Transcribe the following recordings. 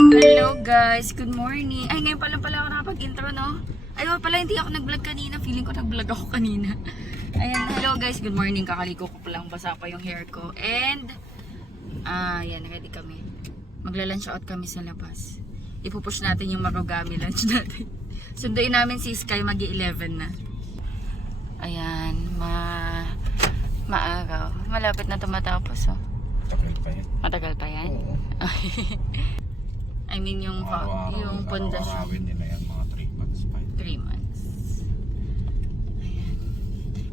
Hello guys, good morning. Ay, ngayon pala ako nakapag-intro, no? Ay, pala hindi ako nag-vlog kanina. Feeling ko nag-vlog ako kanina. Ayan, hello guys, good morning. Kakaliko ko pa lang, basa pa yung hair ko. And, yan, ready kami. Magla-lunch out kami sa labas. Ipupush natin yung marugami lunch natin. Sunduin namin si Sky, mag-11 na. Ayan, maaraw. Malapit na tumatapos, oh. Matagal pa yan. Matagal pa yan? Oo. I mean yung pundasyon. Arawin nila yan, mga 3 months pa. 3 months. Ayan.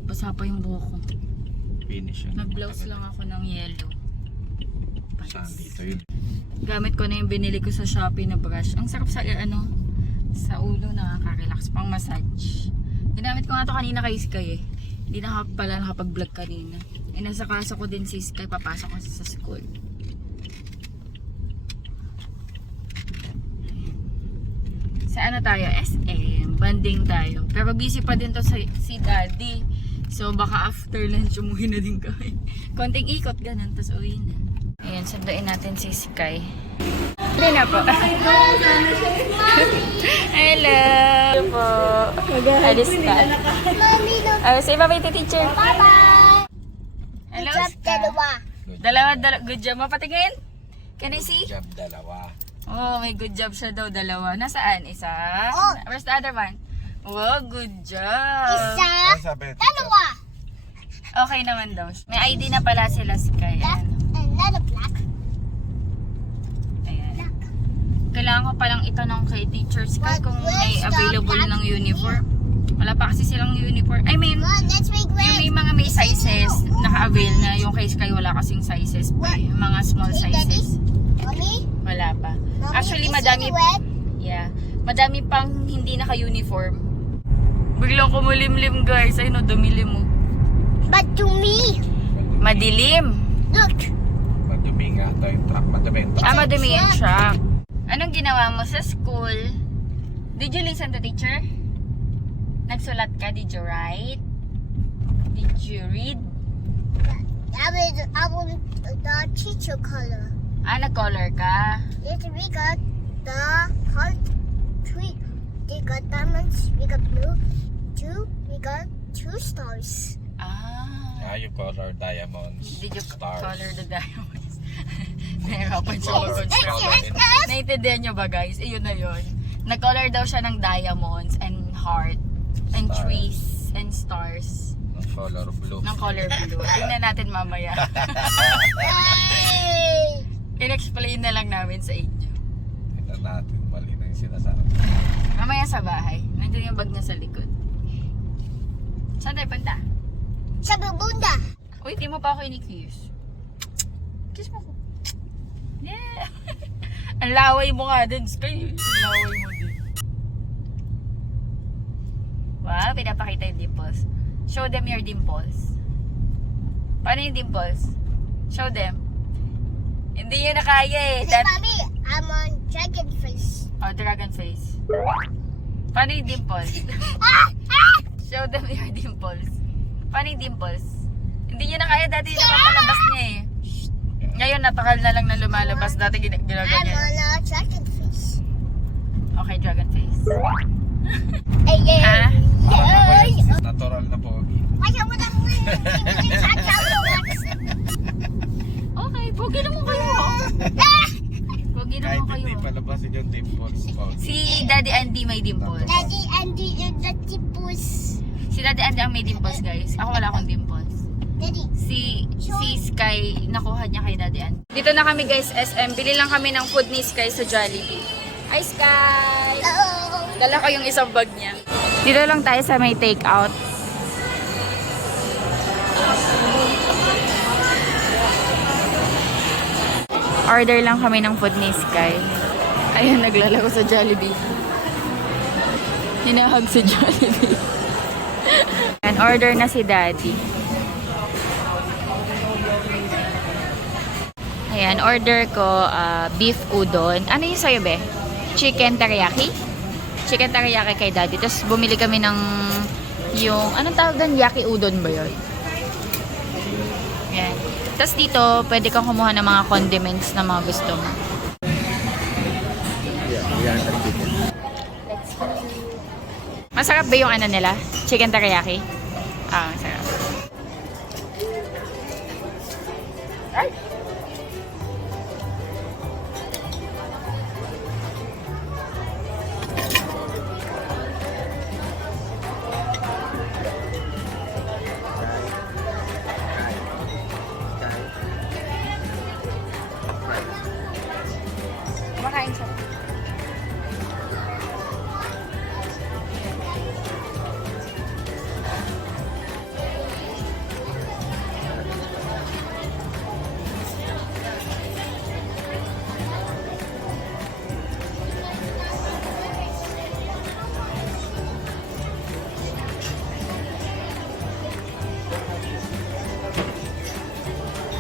Basa pa yung buhok ko. Finish yun. Nag-blouse lang ako ng yellow. Saan dito yun? Gamit ko na yung binili ko sa Shopee na brush. Ang sarap sa sa ulo, nakaka-relax, pang massage. Ginamit ko nga to kanina kay Sky eh. Hindi na pala nakapag-vlog kanina. Eh, nasa klase ko din si Sky, papasok ko sa school. Sa ano tayo? SM. Banding tayo. Pero busy pa din to si Daddy. So baka after lunch umuwi na din kami. Konting ikot ganun, tapos uwi na. Ayan, sunduin natin si Sky. Hindi na po. Hello. Hello po. Alis ka. Say bye-bye to teacher. Bye-bye! Hello. Good job, dalawa. Dalawa. Good job. Mapatingin? Can I see? Job dalawa. Oh, may good job siya daw, dalawa. Nasaan? Isa? Oh. Where's the other one? Wow, good job. Isa, Ano sabi? dalawa. Okay naman daw. May ID na pala sila, Sky. Black Ayan. and another black. Ayan. Black. Kailangan ko palang itanong kay Teacher Sky kung may Where's the available black ng uniform. Wala pa kasi silang uniform. I mean, Well, let's make yung may mga may sizes, naka-avail na. Yung kay Sky wala kasing sizes pa. Yung mga small sizes. Mommy? Wala pa. Mommy, Actually, is madami. it wet? Yeah. Madami pang hindi naka-uniform. Biglang kumulimlim, guys. Ay no, dumilim mo. But to me, Madilim. look. Madumi nga tayo yung truck. Madumi yung truck. Madumi yung truck. Anong ginawa mo sa school? Did you listen to teacher? Nagsulat ka? Did you write? Did you read? I will the teacher color. Nag-color ka? Yes, we got the heart tree. We got diamonds. We got blue. We got 2 stars. You color diamonds. Did you stars. color the diamonds? Nahirapan siya mag-construct. Naintindihan nyo ba guys? Iyon na yun. Nag-color daw siya ng diamonds and heart and Stars. trees and stars Ng color blue. ng color blue. Tingnan natin mamaya. Hey! In-explain na lang namin sa inyo. Tignan natin. Mali na yung sinasabi. Mamaya sa bahay. Nandiyan yung bag niya sa likod. Saan tayo punta? Sa bubunda. Uy, di mo pa ako ini-kiss. Kiss mo ko. Yeah. Ang laway mo nga din, Sky. Ang laway mo din. Wow, pinapakita yung dimples. Show them your dimples. Paano yung dimples? Show them. Hindi yun na kaya eh. Hey, mommy, I'm on dragon face. Oh, dragon face. Paano yung dimples? Show them your dimples. Paano yung dimples? Hindi nyo na kaya, dati napapalabas niya eh. Ngayon, napakal na lang na lumalabas. Dati I'm ginaganyan. on a dragon face. Okay, dragon face. Hey, Ah? Natural na pogi. Okay, pogi naman kayo. Pogi Kahit naman kayo. hindi palabasin yung dimples. Pogi. Si Daddy Andy may dimples. Daddy Andy is the tipus. Si Daddy Andy ang may dimples, guys. Ako wala akong dimples. Daddy. Si Sky, nakuha niya kay Daddy Andy. Dito na kami, guys, SM. Bili lang kami ng food ni Sky sa Jollibee. Hi, Sky! Oh. Dala ko yung isang bag niya. Dito lang tayo sa may takeout. Order lang kami ng food ni Sky. Ayun, naglalaro sa Jollibee. Hinahag sa Jollibee. And order na si Daddy. Ayan, order ko beef udon. Ano yung sa'yo, be? Chicken teriyaki? chicken teriyaki kay daddy. Tapos bumili kami ng yung, anong tawag doon? Yaki udon ba yun? Yan. Tapos dito, pwede kang kumuha ng mga condiments na mga gusto mo. Masarap ba yung ano nila? Chicken teriyaki? Ah, masarap. Ay! Kumakain siya.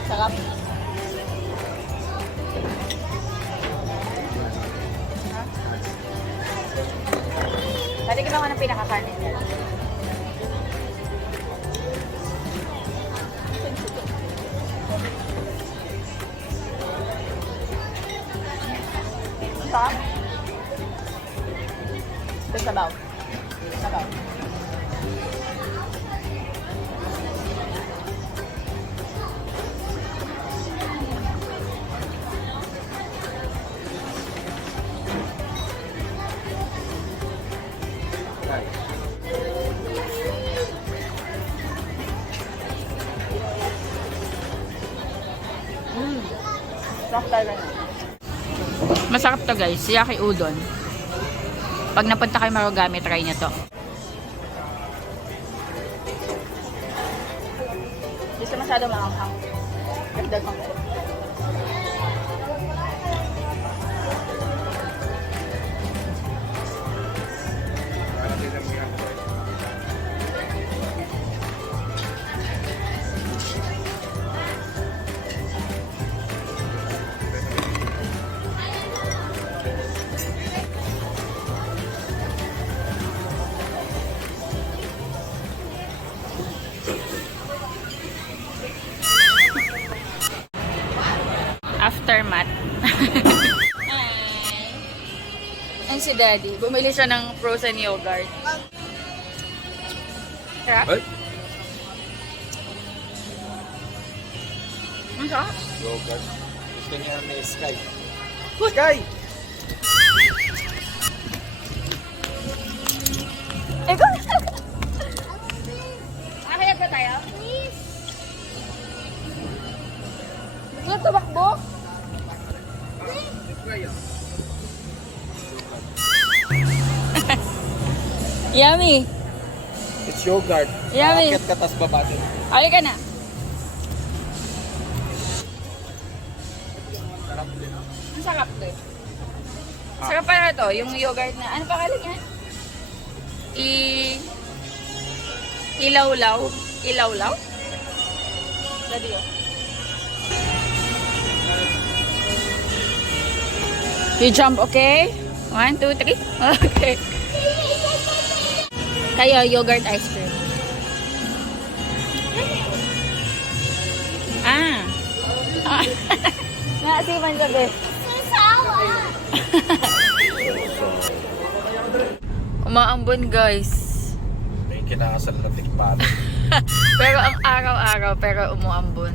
Sarap. Pwede ka naman ng pinakakarne nila. Sarap. Ito sabaw. Sabaw. Masarap to guys, yaki udon. Pag napunta kayo Marugame, try nyo to. Hindi siya masyado maanghang. Dagdag mo. Aftermath. Ang si Daddy, bumili siya ng frozen yogurt. Sarap? Ay! Ang sarap? Yogurt. Gusto niya may Sky. Sky! Eko! Makakayag ba tayo? Please. Gusto mo tumakbo? Yummy! It's yogurt. Yummy! Akit ka tas baba din. Okay ka na. Ang sarap to. Sarap para to, yung yogurt na, ano pangalan yan? Ilawlaw? Ilawlaw? Daddy oh. You jump, okay? 1, 2, 3. Okay. Kayo, yogurt ice cream. Ah. Nakasiman sabi. Umaambon guys. May kinakasal na tikpano. Pero ang araw-araw, pero umuambon.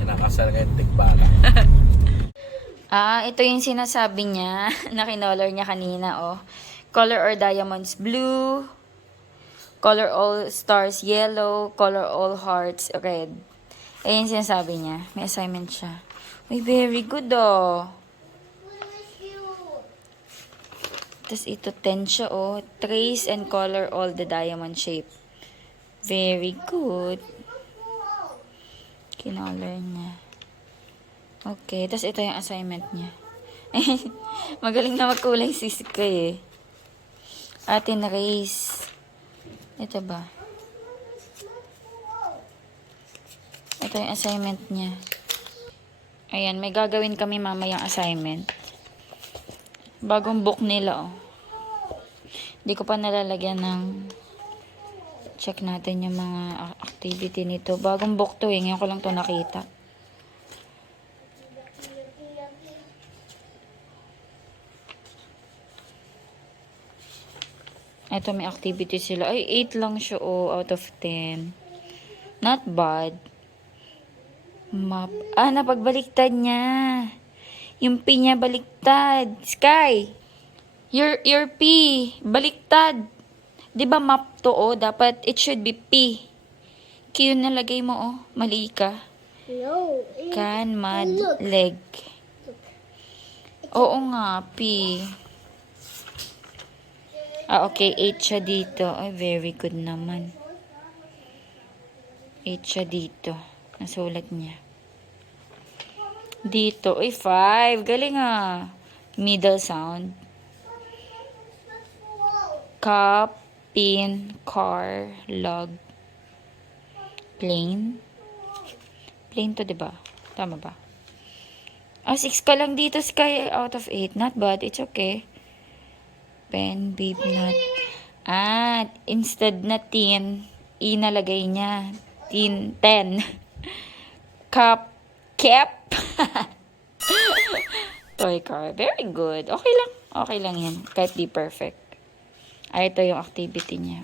Kinakasal ngayon tikpano. Ito yung sinasabi niya na kinolor niya kanina, oh. Color all diamonds blue, color all stars yellow, color all hearts red. Ayun yung sinasabi niya. May assignment siya. Uy, very good, oh. Tapos ito 10 siya, oh. Trace and color all the diamond shape. Very good. Kinolor niya. Okay, tapos ito yung assignment niya. Magaling na magkulay si Sky eh. Atin race. Ito ba? Ito yung assignment niya. Ayan, may gagawin kami mamayang assignment. Bagong book nila, oh. Hindi ko pa nalalagyan ng check natin yung mga activity nito. Bagong book to eh. Ngayon ko lang to nakita. Ito may activity sila. Ay, 8 lang siya out of 10. Not bad. Map. Napagbaliktad niya. Yung P niya baliktad. Sky! Your P. Baliktad. Di ba map to dapat it should be P. Q yung nalagay mo Mali ka. No. Can, mad, leg. Oo nga, P. Okay, 8 siya dito. Ay, very good naman. 8 siya dito. Nasulat niya. Dito, 5. Galing Middle sound. Cup, pin, car, log. Plane. Plane to, diba? Tama ba? 6 ka lang dito, Sky. Out of 8. Not bad. It's okay. Pen, bib, nut. Instead na tin, inalagay niya. 10. Cup, cap. Toy car. Very good. Okay lang. Okay lang yan. Kahit di perfect. Ito yung activity niya.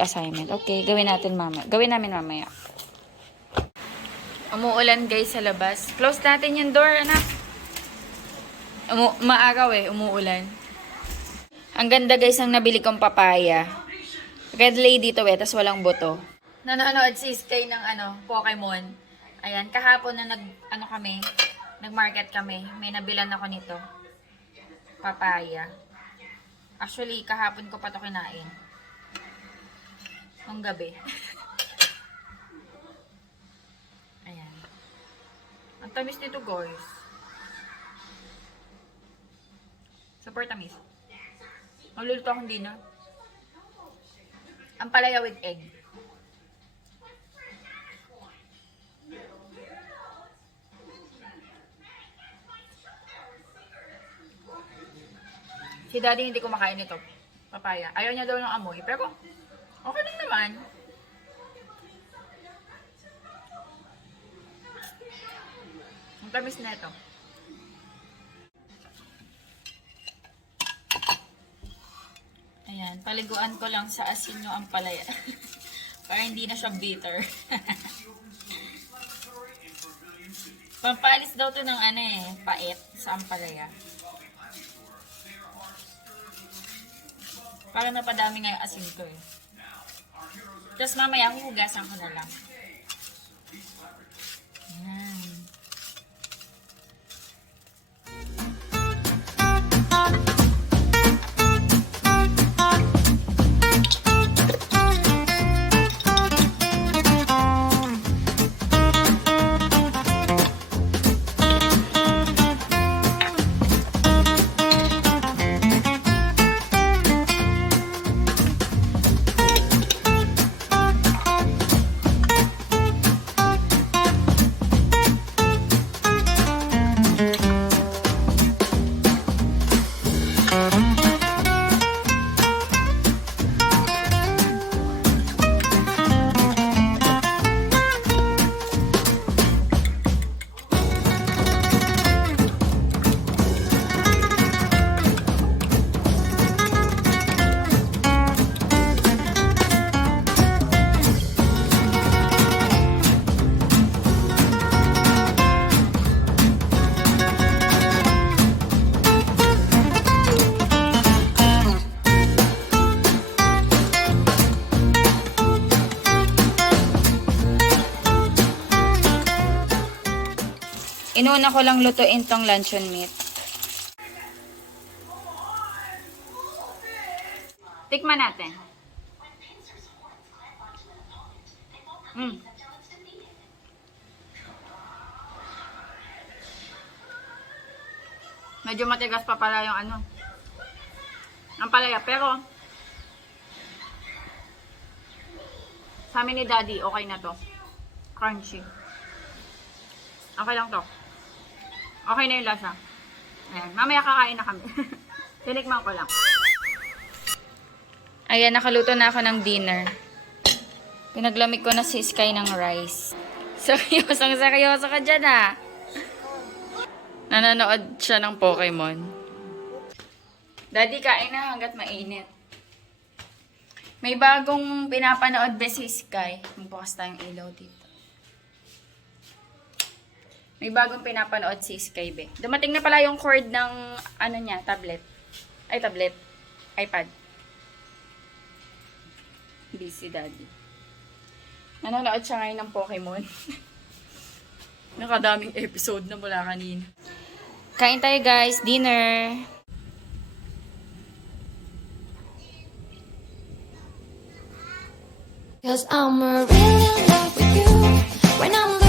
Assignment. Okay, gawin natin mamaya. Gawin namin mamaya. Umuulan guys sa labas. Close natin yung door, anak. Maaraw umuulan. Ang ganda guys ang nabili kong papaya. Red lady to tas walang buto. Nanonood si Sky ng Pokemon. Ayan, kahapon na nag-market kami. May nabilan ako nito. Papaya. Actually, kahapon ko pa to kinain. Ang gabi. Ayan. Ang tamis nito guys. Super tamis. Magluluto akong dinner. Ang palaya with egg. Si daddy hindi kumakain nito. Papaya. Ayaw niya daw ng amoy. Pero, okay lang naman. Ang tamis na ito. Ayan, paliguan ko lang sa asin yung ampalaya. Para hindi na siya bitter. Pampalis daw to ng pait sa ampalaya. Para napadami nga yung asin ko Tapos mamaya huhugasan ko na lang. Ayan. Inuna ko lang lutuin tong luncheon meat. Tikman natin. Medyo matigas pa pala yung ang palaya. Pero, sa amin ni Daddy, okay na to. Crunchy. Okay lang to. Okay na yung lasa. Ayan. Mamaya kakain na kami. Tinikman ko lang. Ayan, nakaluto na ako ng dinner. Pinaglamig ko na si Sky ng rice. Seryoso ka dyan ah. Nanonood siya ng Pokemon. Daddy, kain na hanggat mainit. May bagong pinapanood ba si Sky? Magbukas tayong ilaw dito. May bagong pinapanood si Sky be. Dumating na pala yung cord ng ano niya, tablet. Ay, tablet. iPad. Busy daddy. Nanonood siya ngayon ng Pokemon. Nakadaming episode na mula kanina. Kain tayo guys, dinner. Cause I'm really in love with you. When I'm